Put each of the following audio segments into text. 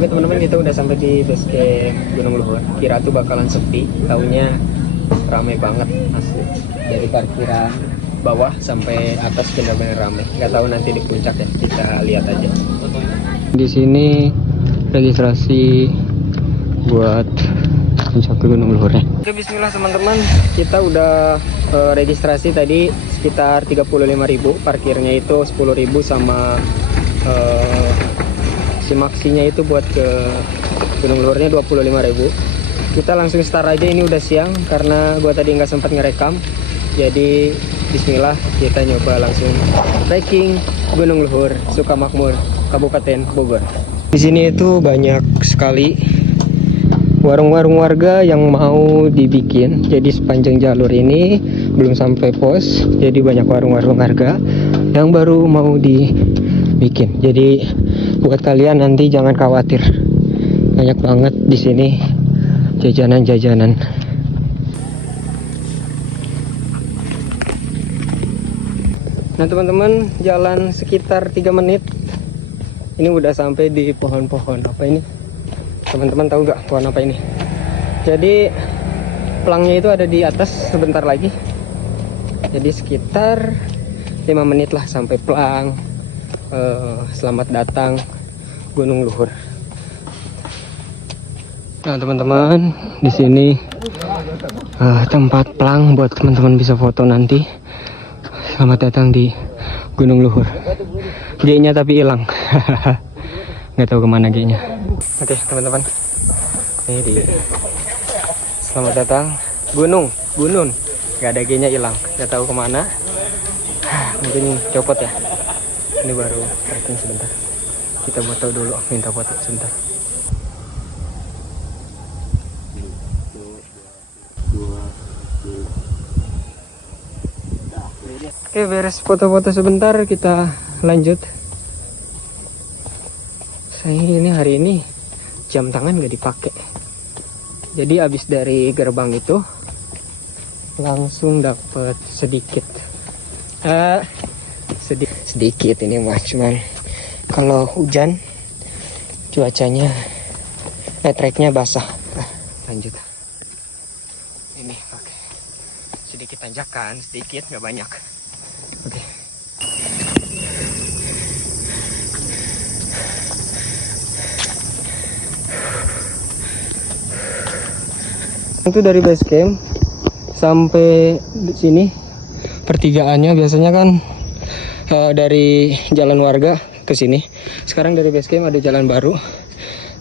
Oke teman-teman, kita udah sampai di base camp Gunung Luhur. Kira tuh bakalan sepi, taunya ramai banget asli. Dari parkiran bawah sampai atas benar-benar ramai. Nggak tahu nanti di puncak ya, kita lihat aja. Di sini registrasi buat puncak ke Gunung Luhur ya. Oke, bismillah teman-teman, kita udah registrasi tadi sekitar 35.000, parkirnya itu 10.000 sama si maksinya itu buat ke Gunung Luhurnya 25.000. Kita langsung start aja, ini udah siang karena gua tadi nggak sempat ngerekam. Jadi bismillah, kita nyoba langsung trekking Gunung Luhur, Sukamakmur, Kabupaten Bogor. Di sini itu banyak sekali warung-warung warga yang mau dibikin. Jadi sepanjang jalur ini belum sampai pos, jadi banyak warung-warung warga yang baru mau dibikin. Jadi buat kalian nanti jangan khawatir, banyak banget di sini jajanan-jajanan. Nah teman-teman, jalan sekitar 3 menit ini udah sampai di pohon-pohon. Apa ini? Teman-teman tahu nggak pohon apa ini? Jadi pelangnya itu ada di atas sebentar lagi. Jadi sekitar 5 menit lah sampai pelang. Selamat datang Gunung Luhur. Nah teman-teman, di sini tempat pelang buat teman-teman bisa foto nanti. Selamat datang di Gunung Luhur. G-nya tapi hilang. Nggak tahu kemana G-nya. Oke teman-teman, ini di selamat datang Gunung. Nggak ada G-nya, hilang. Nggak tahu kemana. Mungkin copot ya. Ini baru trekking sebentar. Kita foto dulu, minta foto sebentar. Oke, beres foto-foto sebentar, kita lanjut. Saya ini hari ini jam tangan nggak dipakai. Jadi abis dari gerbang itu langsung dapet sedikit. Sedikit ini mah, cuman kalau hujan cuacanya treknya basah. Lanjut. Ini pakai sedikit tanjakan, sedikit nggak banyak. Oke. Itu dari base camp sampai di sini pertigaannya biasanya kan dari jalan warga ke sini. Sekarang dari base camp ada jalan baru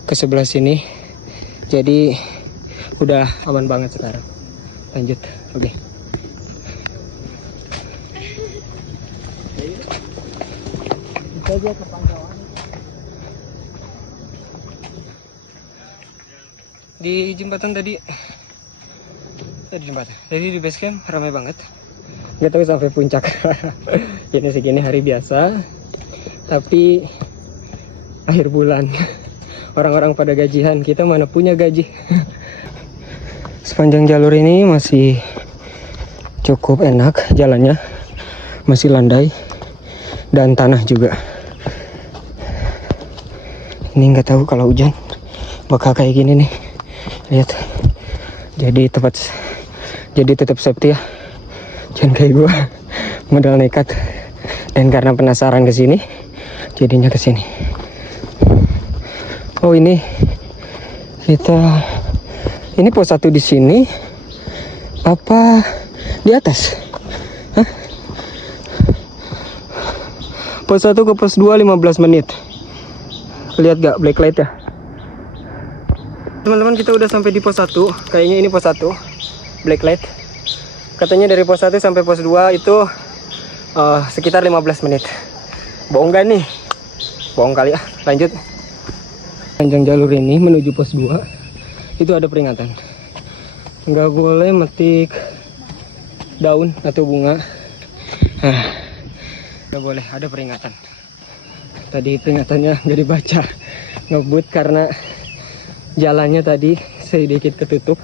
ke sebelah sini. Jadi udah aman banget sekarang. Lanjut. Oke. Di jembatan tadi di base camp ramai banget, nggak tahu sampai puncak. Ini segini hari biasa, tapi akhir bulan orang-orang pada gajian, kita mana punya gaji. Sepanjang jalur ini masih cukup enak jalannya, masih landai dan tanah juga. Ini nggak tahu kalau hujan bakal kayak gini nih, lihat. Jadi tetap safety ya, jangan kayak gua modal nekat. Dan karena penasaran ke sini, jadinya ke sini. Oh ini pos 1 di sini apa di atas? Hah? Pos 1 ke pos 2 15 menit. Lihat gak blacklight ya? Teman-teman, kita udah sampai di pos 1. Kayaknya ini pos 1 blacklight. Katanya dari pos 1 sampai pos 2 itu sekitar 15 menit. Bohong gak nih? Bohong kali ya. Lanjut. Panjang jalur ini menuju pos 2 itu ada peringatan. Nggak boleh metik daun atau bunga. Nggak boleh, ada peringatan. Tadi peringatannya nggak dibaca. Ngebut karena jalannya tadi sedikit ketutup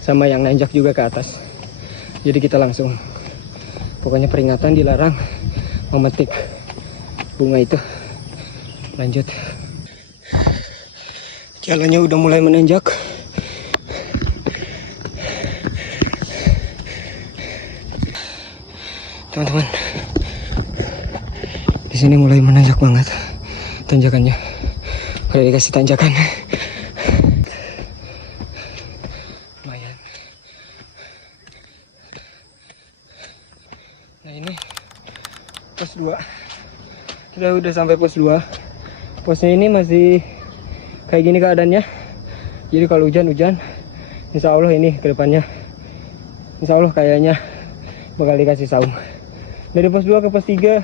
sama yang nanjak juga ke atas. Jadi kita langsung, pokoknya peringatan dilarang memetik bunga itu. Lanjut. Jalannya udah mulai menanjak. Teman-teman, di sini mulai menanjak banget tanjakannya. Udah dikasih tanjakan. Lumayan. Nah ini pos 2. Kita udah sampai pos 2. Posnya ini masih kayak gini keadaannya. Jadi kalau hujan-hujan, insya Allah ini ke depannya, insya Allah kayaknya bakal dikasih saung. Dari pos 2 ke pos 3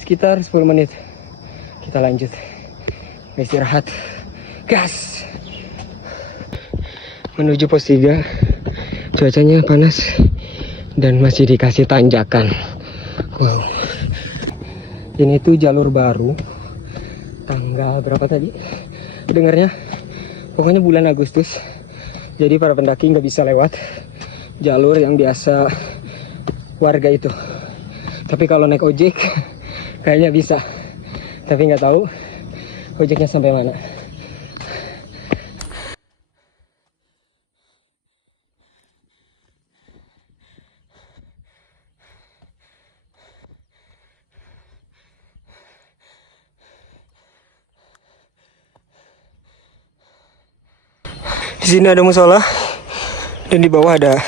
sekitar 10 menit. Kita lanjut istirahat. Gas. Menuju pos 3. Cuacanya panas dan masih dikasih tanjakan. Wow. Ini tuh jalur baru. Tanggal berapa tadi dengarnya? Pokoknya bulan Agustus. Jadi para pendaki nggak bisa lewat jalur yang biasa warga itu. Tapi kalau naik ojek kayaknya bisa. Tapi nggak tahu ojeknya sampai mana. Di sini ada musola dan di bawah ada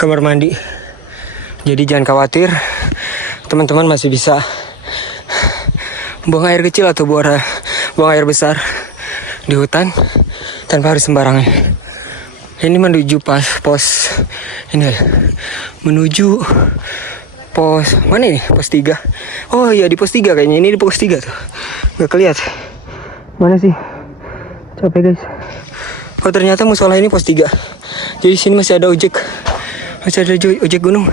kamar mandi. Jadi jangan khawatir, teman-teman masih bisa buang air kecil atau buang air besar di hutan tanpa harus sembarangan. Ini menuju pos ini, menuju pos mana ini? Pos 3. Oh iya, di pos 3 kayaknya. Ini di pos 3 tuh. Nggak kelihatan. Mana sih? Capek guys. Oh ternyata musola ini pos 3. Jadi sini masih ada ojek. Masih ada ojek gunung.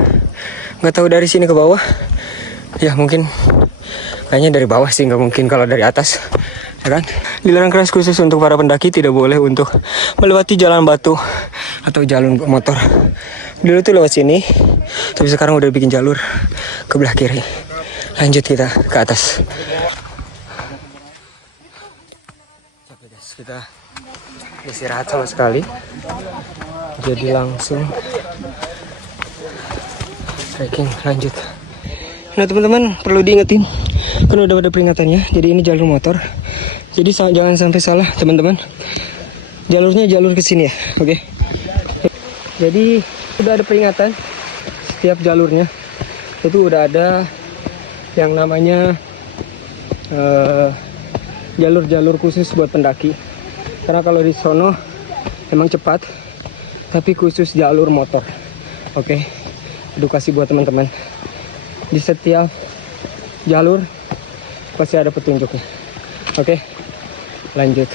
Nggak tahu dari sini ke bawah. Ya mungkin kayaknya dari bawah sih, nggak mungkin kalau dari atas. Ya kan? Dilarang keras khusus untuk para pendaki, tidak boleh untuk melewati jalan batu atau jalan motor. Dulu tuh lewat sini, tapi sekarang udah bikin jalur ke belah kiri. Lanjut kita ke atas. Capek guys, kita istirahat sama sekali. Jadi langsung trekking lanjut. Nah teman-teman, perlu diingetin kan udah ada peringatannya. Jadi ini jalur motor. Jadi jangan sampai salah teman-teman. Jalurnya jalur ke sini ya, oke? Jadi udah ada peringatan setiap jalurnya. Itu udah ada yang namanya jalur-jalur khusus buat pendaki. Karena kalau di sono emang cepat, tapi khusus jalur motor. Oke, edukasi buat teman-teman. Di setiap jalur pasti ada petunjuknya. Oke, lanjut.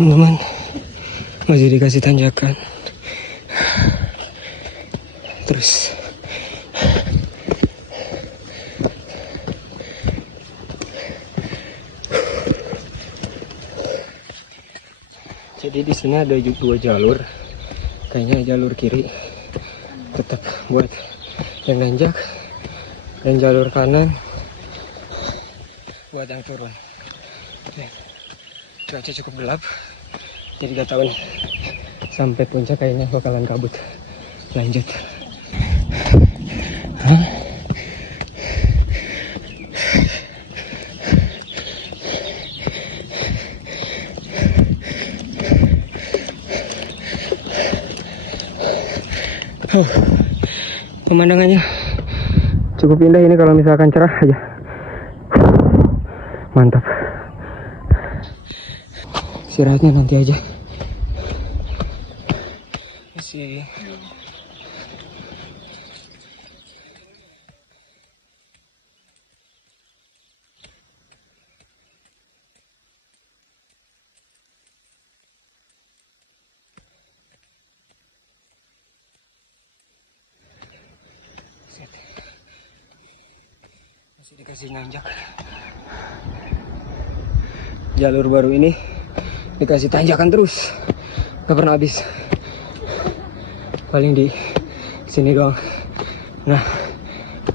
Teman-teman, masih dikasih tanjakan. Terus jadi di sini ada 2 jalur. Kayaknya jalur kiri tetap buat yang nanjak dan jalur kanan buat yang turun. Oke. Cuaca cukup gelap, jadi gak tahu nih sampai puncak kayaknya bakalan kabut. Lanjut. Pemandangannya cukup indah ini kalau misalkan cerah aja. Mantap. Istirahatnya nanti aja. Masih dikasih nanjak. Jalur baru ini dikasih tanjakan terus, gak pernah habis. Paling di sini doang. Nah,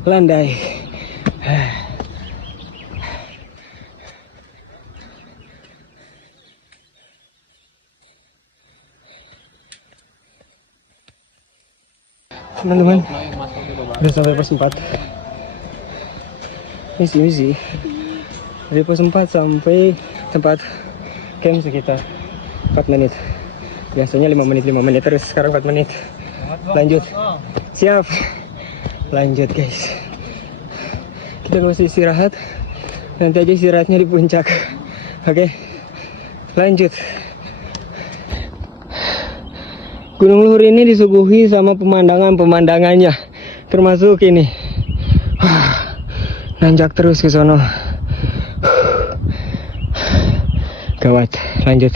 landai. Teman-teman, udah sampai pos 4. Misi dari pos 4 sampai tempat camp sekitar 4 menit. Biasanya 5 menit terus, sekarang 4 menit. Lanjut. Siap. Lanjut guys. Kita gak usah istirahat. Nanti aja istirahatnya di puncak. Oke. Lanjut. Gunung Luhur ini disuguhi sama pemandangannya, termasuk ini. Nanjak terus ke sono. Gawat. Lanjut.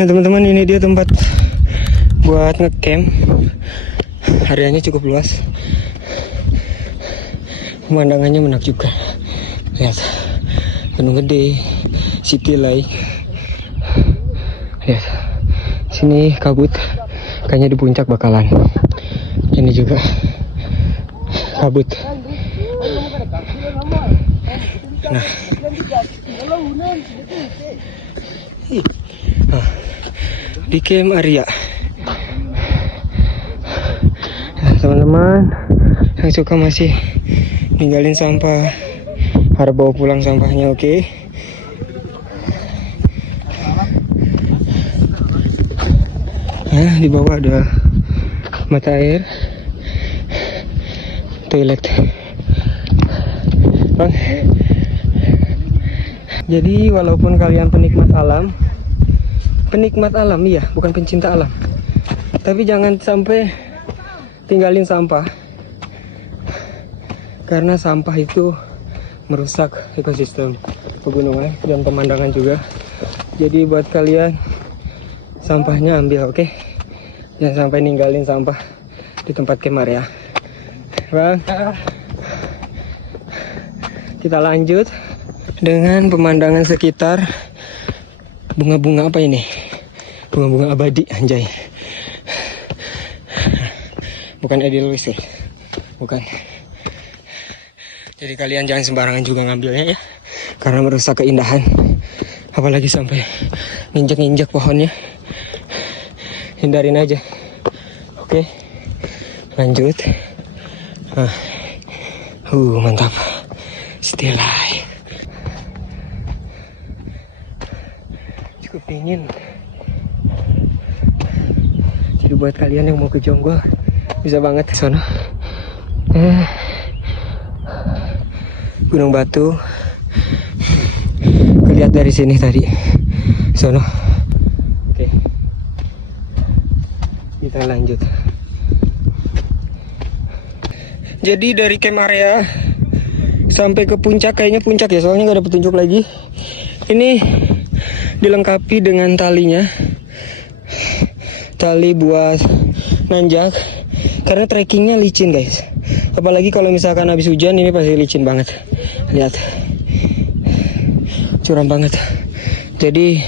Nah teman-teman, ini dia tempat buat ngecamp. Areanya cukup luas, pemandangannya menakjubkan. Lihat, Gunung Gede, City Lake. Lihat, sini kabut, kayaknya di puncak bakalan. Ini juga kabut. Nah, di camp Arya. Nah, teman-teman yang suka masih ninggalin sampah, harus bawa pulang sampahnya, oke? Nah, di bawah ada mata air, toilet. Bang. Jadi walaupun kalian penikmat alam, iya, bukan pencinta alam, tapi jangan sampai tinggalin sampah, karena sampah itu merusak ekosistem pegunungan dan pemandangan juga. Jadi buat kalian, sampahnya ambil, oke? Jangan sampai ninggalin sampah di tempat camp ya, Bang. Kita lanjut dengan pemandangan sekitar. Bunga-bunga apa ini? Bunga-bunga abadi, anjay. Bukan Edelweiss ya? Bukan. Jadi kalian jangan sembarangan juga ngambilnya ya, karena merusak keindahan. Apalagi sampai nginjak-nginjak pohonnya. Hindarin aja. Oke. Lanjut. Mantap. Still life. Cukup dingin. Jadi buat kalian yang mau ke Jonggol, bisa banget ke sana. Gunung Batu kelihatan dari sini tadi. Sono. Oke. Kita lanjut. Jadi dari camp area sampai ke puncak, kayaknya puncak ya, soalnya nggak ada petunjuk lagi. Ini dilengkapi dengan talinya, tali buat nanjak, karena trekkingnya licin guys. Apalagi kalau misalkan habis hujan, ini pasti licin banget. Lihat, curam banget. Jadi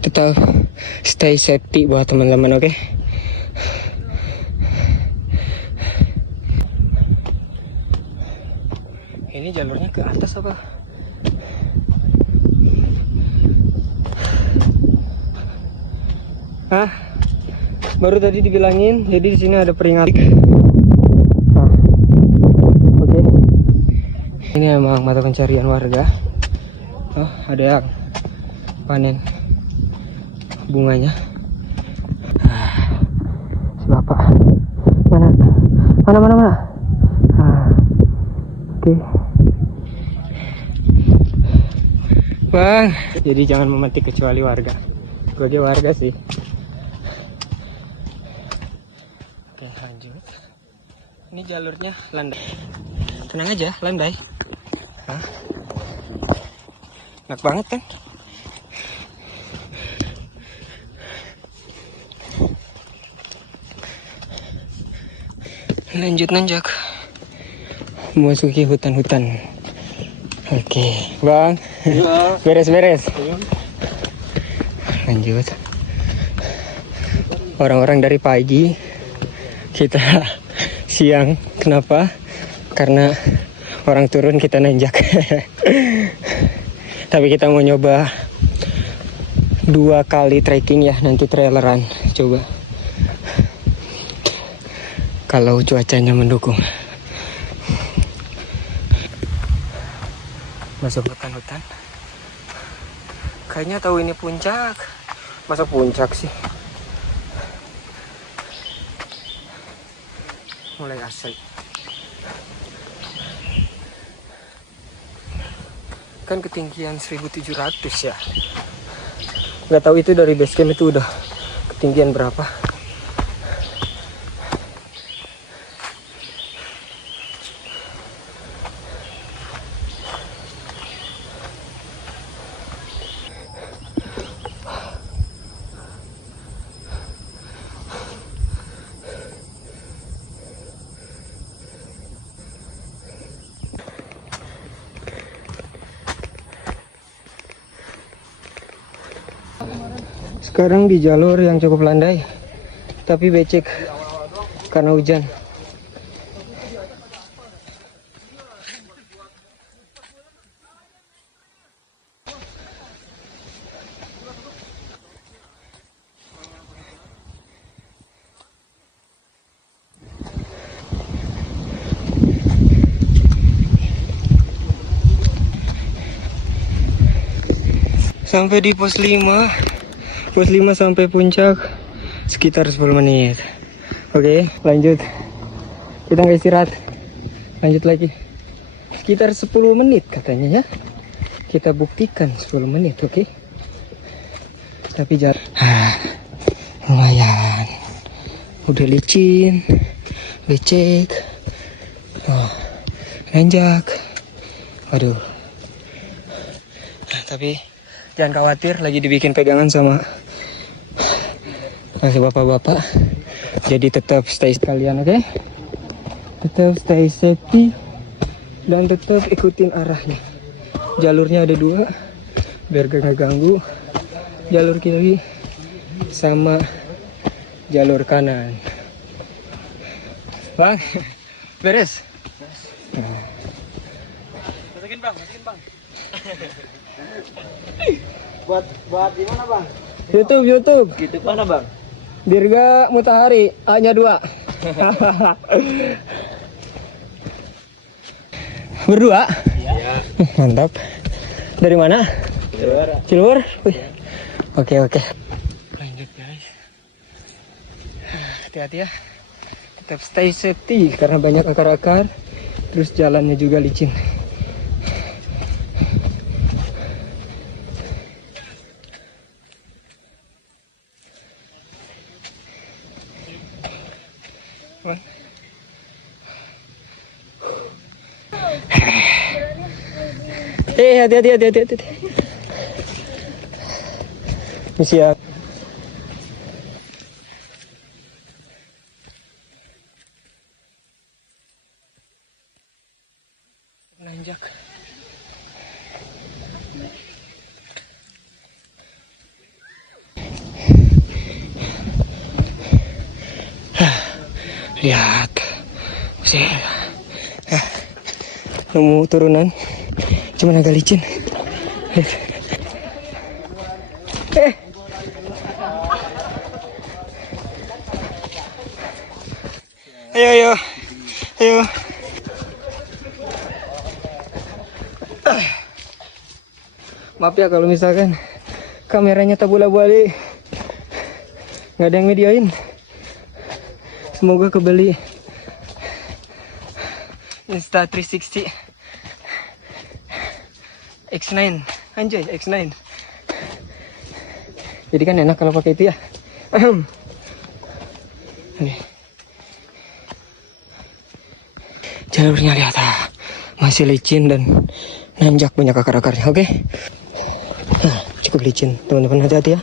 tetap stay safety buat teman-teman, oke? Ini jalurnya ke atas apa? Baru tadi dibilangin, jadi di sini ada peringatan. Oke. Ini emang mata pencarian warga. Ada yang panen bunganya. Si bapak. Mana? Oke. Bang, jadi jangan memetik kecuali warga. Gue warga sih. Oke, lanjut. Ini jalurnya landai. Tenang aja, landai. Hah? Enak banget kan? Lanjut nanjak. Memasuki hutan-hutan. Oke, Bang. Beres-beres. Lanjut. Orang-orang dari pagi, kita siang. Kenapa? Karena orang turun, kita nanjak. Tapi kita mau nyoba 2 kali trekking ya, nanti traileran. Coba. Kalau cuacanya mendukung. Masuk hutan-hutan. Kayaknya tahu ini puncak. Masa puncak sih? Mulai asik. Kan ketinggian 1700 ya. Nggak tahu itu dari base camp itu udah ketinggian berapa. Sekarang di jalur yang cukup landai, tapi becek karena hujan. Sampai di pos 5. Pos 5 sampai puncak sekitar 10 menit. Oke, lanjut. Kita nggak istirahat. Lanjut lagi. Sekitar 10 menit katanya ya. Kita buktikan 10 menit, oke? Tapi jalan lumayan. Udah licin, becek. Nanjak. Waduh. Tapi jangan khawatir, lagi dibikin pegangan sama bapak-bapak. Jadi tetap stay sekalian, oke? Tetap stay safety dan tetap ikutin arahnya. Jalurnya ada 2, biar gak ganggu. Jalur kiri sama jalur kanan. Bang, beres? Masukin bang. buat di mana bang? YouTube. YouTube mana bang? Dirga Mutahari, A-nya 2. Berdua? Iya. Mantap. Dari mana? Cilur. Oke. Lanjut guys. Hati-hati ya. Tetap stay safety karena banyak akar-akar. Terus jalannya juga licin. Hati-hati. Siap. Nanjak. Lihat. Nemu turunan. Cuman agak licin. Ayo. Maaf ya kalau misalkan kameranya tak bola-balik, nggak ada yang videoin. Semoga kebeli Insta360 X9, anjay X9. Jadi kan enak kalau pakai itu ya. Nih, jalurnya lihat masih licin dan nanjak banyak akar-akarnya. Oke. Cukup licin teman-teman, hati-hati ya.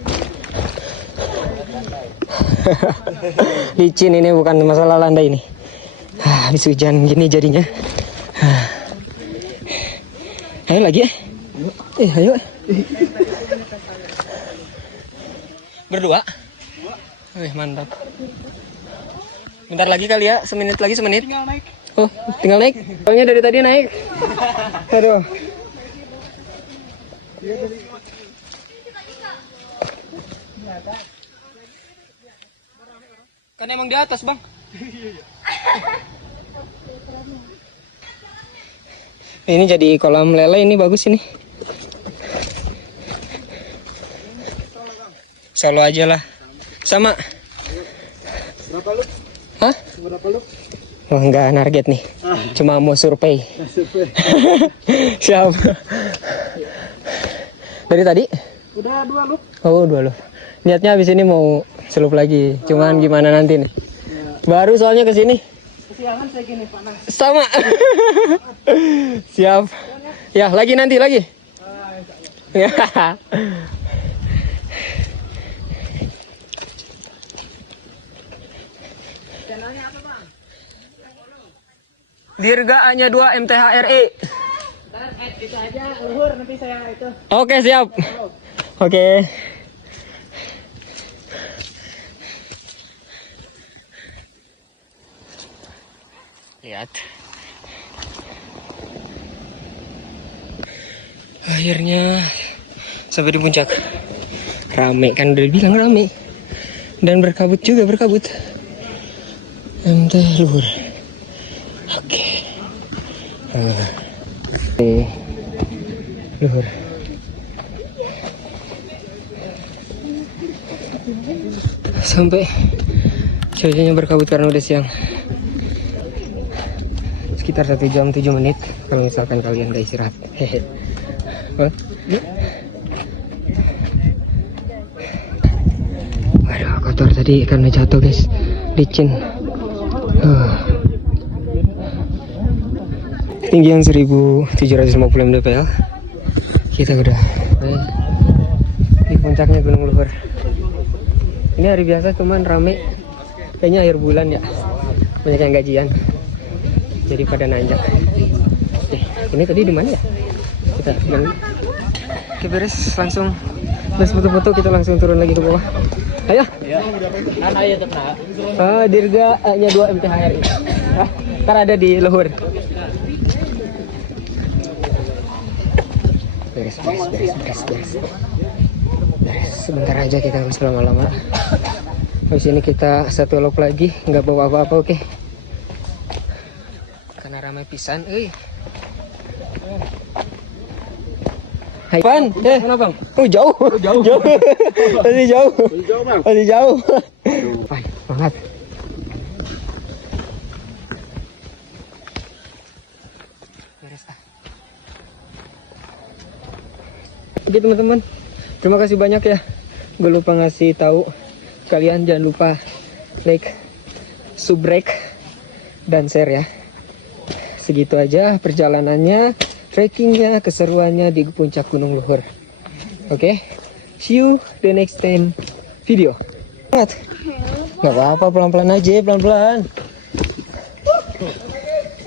Licin ini bukan masalah landai ini. Habis hujan gini jadinya. Ayo lagi ya. Ayo. Berdua. Mantap. Bentar lagi kali ya, semenit lagi. Tinggal naik. Oh, tinggal naik. Soalnya dari tadi naik. Aduh. Kan emang di atas, Bang. Ini jadi kolam lele, ini bagus ini. Solo aja lah. Sama. Berapa lu? Hah? Berapa lu? Oh, enggak target nih. Cuma mau survei. Siap. Dari tadi? Udah 2 lu. Oh, 2 loh. Niatnya habis ini mau selup lagi. Cuman gimana nanti nih? Baru soalnya ke sini. Kesiangan saya gini panas. Sama. Siap. Ya, lagi. Ya. Channelnya apa, Bang? Dirga hanya 2 MTHRI. Ntar itu aja luhur nanti saya itu. Oke, siap. Oke. Lihat. Akhirnya sampai di puncak. Rame kan, udah bilang rame. Dan berkabut. MT luhur. Oke. Luhur. Sampai cuacanya berkabut karena udah siang. Sekitar 1 jam 7 menit kalau misalkan kalian gak istirahat. Hehe. Waduh, kotor tadi karena jatuh guys, licin. Ketinggian 1750 mdpl. Kita udah di puncaknya Gunung Luhur. Ini hari biasa cuman rame. Kayaknya akhir bulan ya, banyak yang gajian jadi pada nanjak. Ini tadi di mana ya? Kita oke, beres, langsung foto-foto, kita langsung turun lagi ke bawah. Ayo. Dirga hanya 2 MTHRI. Ntar ada di Luhur. Beres. Sebentar aja, kita nggak usah lama-lama. Habis ini kita satu lop lagi, nggak bawa apa-apa, oke? Karena ramai pisan, Hai Pan, mana Bang? Oh jauh. Masih jauh. Bang. Masih jauh. Pan, banget. Beres ah. Oke teman-teman, terima kasih banyak ya. Gue lupa ngasih tahu kalian, jangan lupa like, subrek, dan share ya. Segitu aja perjalanannya, trekkingnya, keseruannya di puncak Gunung Luhur. Oke, see you the next time video. Nggak apa-apa, pelan-pelan aja, pelan-pelan.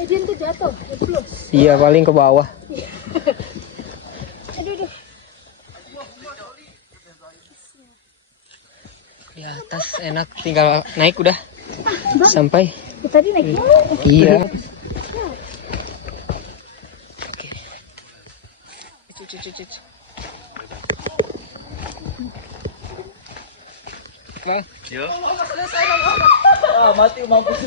Ejin tuh jatuh, Iya, paling ke bawah. Di atas enak, tinggal naik udah sampai. tadi naik mulu. Iya. Oke. Bang. Yo. Mati mampus.